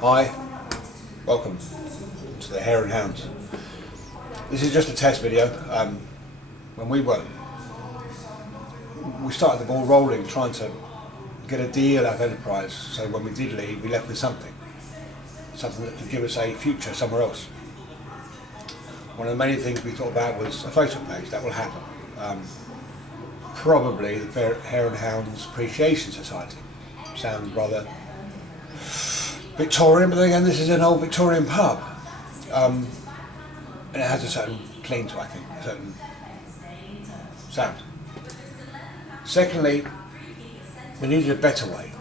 Hi, welcome to the Hare and Hounds. This is just a test video. When we started the ball rolling trying to get a deal out of Enterprise, so when we did leave we left with something that could give us a future somewhere else. One of the many things we thought about was a Facebook page. That will happen. Probably the Hare and Hounds Appreciation Society. Sounds rather Victorian, but then again this is an old Victorian pub, and it has a certain clean to it, I think, a certain sound. Secondly, we needed a better way,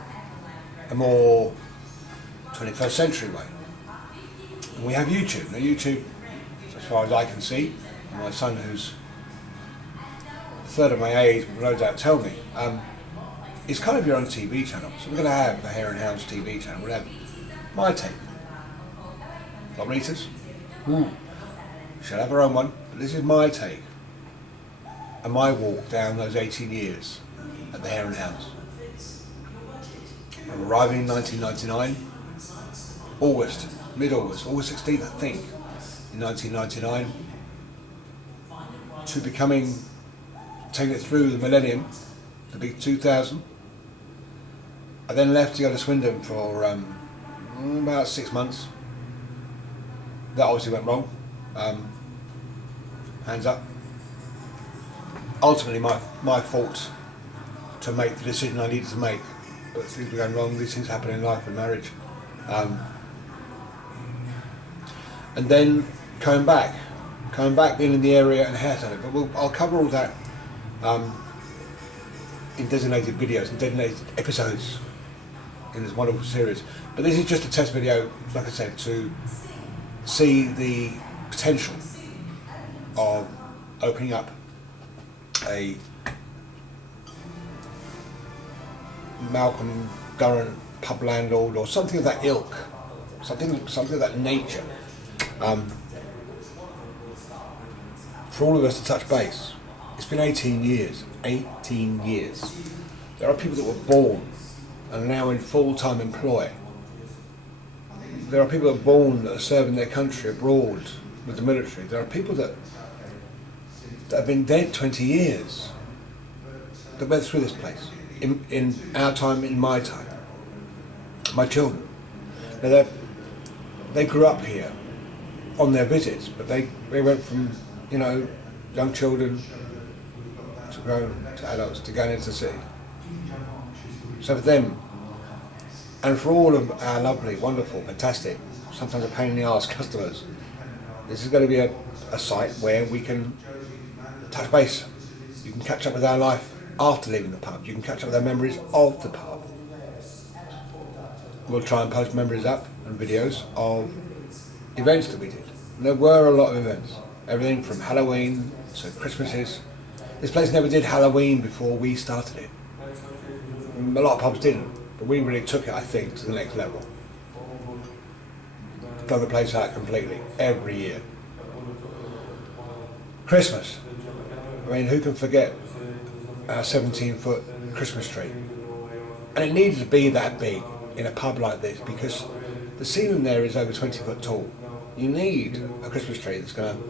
a more 21st century way. And we have YouTube. Now YouTube, as far as I can see, my son who's a third of my age will no doubt tell me, it's kind of your own TV channel. So we're going to have the Hare and Hounds TV channel. We'll have my take. Not Rita's. She'll have her own one, but this is my take. And my walk down those 18 years at the Hare and Hounds. I'm arriving in 1999, mid-August, August 16th I think, in 1999, to taking it through the millennium, the big 2000. I then left to go to Swindon for about 6 months. That obviously went wrong. Hands up. Ultimately my fault to make the decision I needed to make, but things were going wrong. These things happen in life and marriage. And then coming back, being in the area and hairstyling. But I'll cover all that in designated videos and designated episodes in this wonderful series. But this is just a test video, like I said, to see the potential of opening up a Malcolm Durrant pub landlord or something of that ilk, something of that nature, for all of us to touch base. It's been 18 years. 18 years. There are people that were born and are now in full-time employ. There are people that are born that are serving their country abroad with the military. There are people that have been dead 20 years that went through this place in our time, in my time, my children. Now they grew up here on their visits, but they went from young children to grown to adults to going into the city. So for them, and for all of our lovely, wonderful, fantastic, sometimes a pain in the arse customers, this is going to be a site where we can touch base. You can catch up with our life after leaving the pub. You can catch up with our memories of the pub. We'll try and post memories up and videos of events that we did. And there were a lot of events. Everything from Halloween to Christmases. This place never did Halloween before we started it. A lot of pubs didn't, but we really took it, I think, to the next level. Done the place out completely, every year. Christmas. I mean, who can forget our 17-foot Christmas tree? And it needed to be that big in a pub like this because the ceiling there is over 20 foot tall. You need a Christmas tree that's going to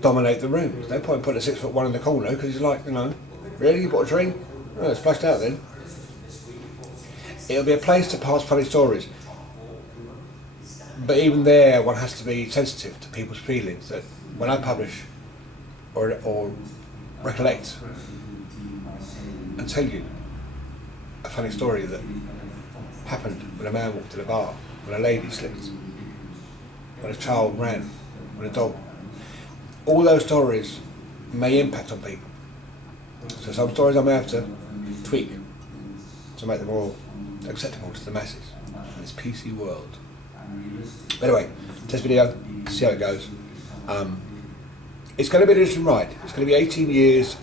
dominate the room. There's no point in putting a 6 foot one in the corner because it's like, really, you bought a tree? Oh, it's flashed out then. It'll be a place to pass funny stories. But even there, one has to be sensitive to people's feelings. That when I publish or recollect and tell you a funny story that happened when a man walked in a bar, when a lady slipped, when a child ran, when a dog, all those stories may impact on people. So some stories I may have to tweak to make them more acceptable to the masses in this PC world. Anyway, test video, see how it goes. It's going to be an interesting ride. It's going to be 18 years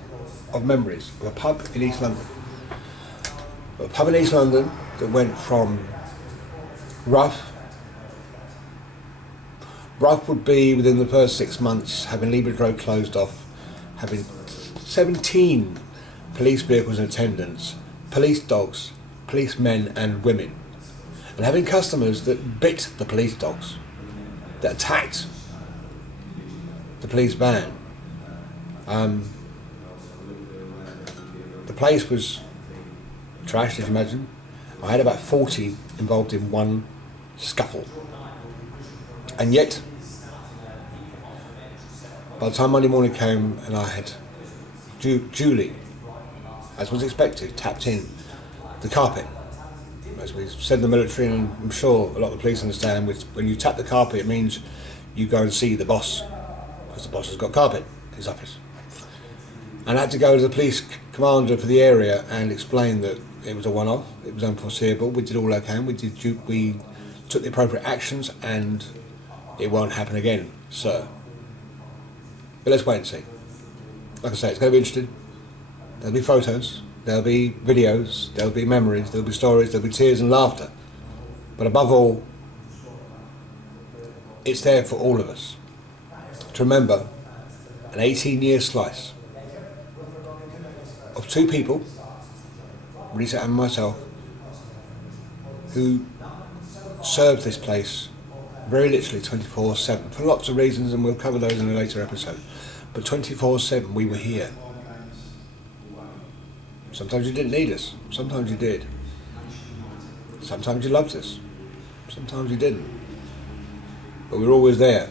of memories of a pub in East London. A pub in East London that went from rough. Rough would be within the first 6 months, having Leibridge Road closed off, having 17 police vehicles in attendance, police dogs, policemen and women, and having customers that bit the police dogs, that attacked the police van. The place was trashed, if you imagine. I had about 40 involved in one scuffle. And yet, by the time Monday morning came and I had duly, as was expected, tapped in the carpet. As we said in the military, and I'm sure a lot of the police understand, when you tap the carpet it means you go and see the boss, because the boss has got carpet in his office. And I had to go to the police commander for the area and explain that it was a one-off, it was unforeseeable, we did all I can, we took the appropriate actions, and it won't happen again, sir. But let's wait and see. Like I say, it's going to be interesting. There'll be photos, there'll be videos, there'll be memories, there'll be stories, there'll be tears and laughter. But above all, it's there for all of us to remember an 18-year slice of two people, Rita and myself, who served this place very literally 24/7 for lots of reasons, and we'll cover those in a later episode. But 24/7 we were here. Sometimes you didn't need us, sometimes you did. Sometimes you loved us, sometimes you didn't. But we were always there.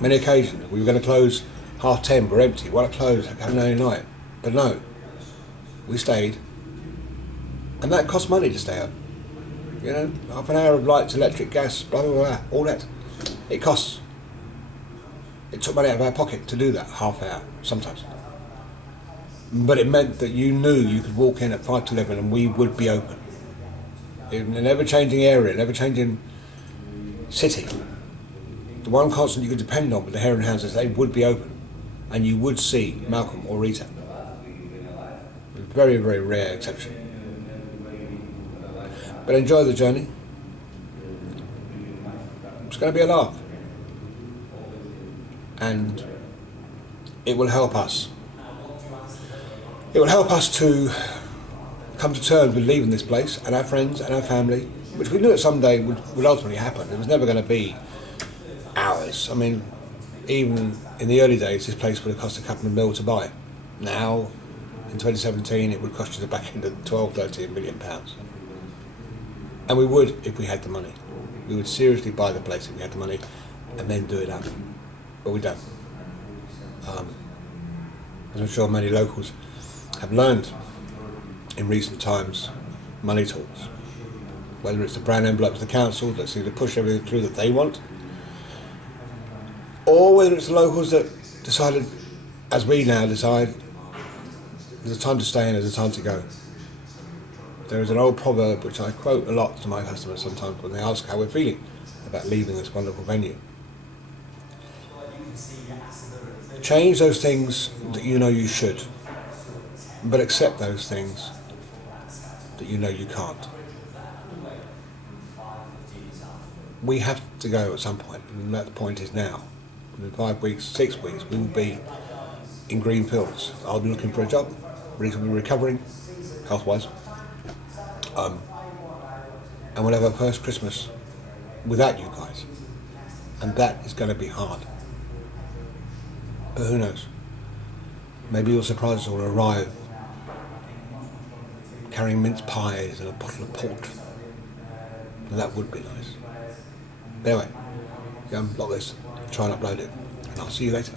Many occasions we were going to close 10:30, we're empty, why not close, have an early night? But no, we stayed. And that cost money to stay up. You know, half an hour of lights, electric, gas, blah, blah, blah, all that. It costs. It took money out of our pocket to do that, half hour, sometimes. But it meant that you knew you could walk in at 5 to 11 and we would be open. In an ever-changing area, an ever-changing city, the one constant you could depend on with the Hare and Hounds is they would be open. And you would see Malcolm or Rita. A very, very rare exception. But enjoy the journey. It's going to be a laugh. And it will help us. It will help us to come to terms with leaving this place and our friends and our family, which we knew that someday would ultimately happen. It was never going to be ours. I mean, even in the early days, this place would have cost a couple of mil to buy. Now, in 2017, it would cost you the back end of 12-13 million pounds. And we would if we had the money. We would seriously buy the place if we had the money and then do it up. But we don't. As I'm sure many locals have learned in recent times, money talks. Whether it's the brown envelopes of the council that seem to push everything through that they want, or whether it's the locals that decided, as we now decide, there's a time to stay and there's a time to go. There is an old proverb which I quote a lot to my customers sometimes when they ask how we're feeling about leaving this wonderful venue. Change those things that you know you should, but accept those things that you know you can't. We have to go at some point, and that point is now. In 5 weeks, 6 weeks, we will be in green fields. I'll be looking for a job, Reese will be recovering, health-wise. And we'll have our first Christmas without you guys. And that is going to be hard. But who knows? Maybe you'll surprise us all, arrive carrying mince pies and a bottle of port. And that would be nice. But anyway, go and block this, try and upload it, and I'll see you later.